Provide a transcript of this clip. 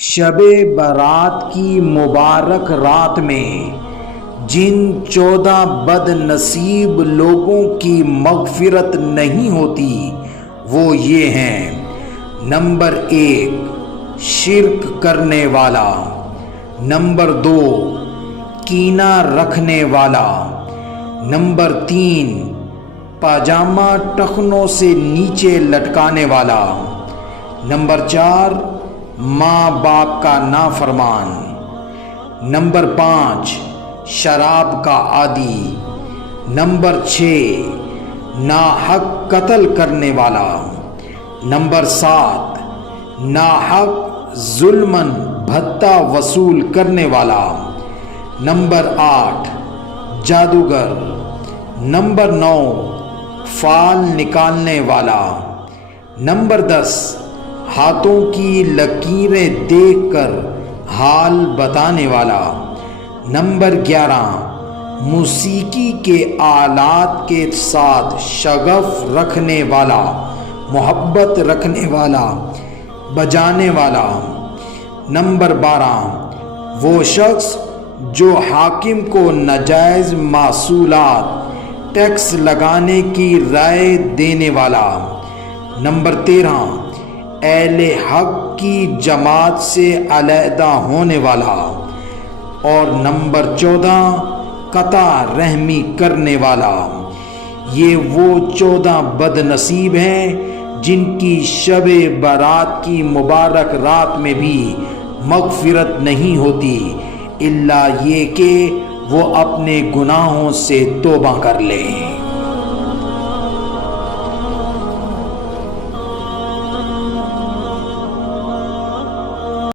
شب برات کی مبارک رات میں جن 14 بد نصیب لوگوں کی مغفرت نہیں ہوتی وہ یہ ہیں۔ نمبر 1 شرک کرنے والا، نمبر 2 کینہ رکھنے والا، نمبر 3 پاجامہ ٹخنوں سے نیچے لٹکانے والا، نمبر 4 ماں باپ کا نافرمان، نمبر 5 شراب کا عادی، نمبر 6 ناحق قتل کرنے والا، نمبر 7 ناحق ظلماً بھتہ وصول کرنے والا، نمبر 8 جادوگر، نمبر 9 فال نکالنے والا، نمبر 10 ہاتھوں کی لکیریں دیکھ کر حال بتانے والا، نمبر 11 موسیقی کے آلات کے ساتھ شغف رکھنے والا، محبت رکھنے والا، بجانے والا، نمبر 12 وہ شخص جو حاکم کو ناجائز محصولات ٹیکس لگانے کی رائے دینے والا، نمبر 13 اہل حق کی جماعت سے علیحدہ ہونے والا، اور نمبر 14 قطع رحمی کرنے والا۔ یہ وہ 14 بد نصیب ہیں جن کی شب برات کی مبارک رات میں بھی مغفرت نہیں ہوتی الا یہ کہ وہ اپنے گناہوں سے توبہ کر لیں۔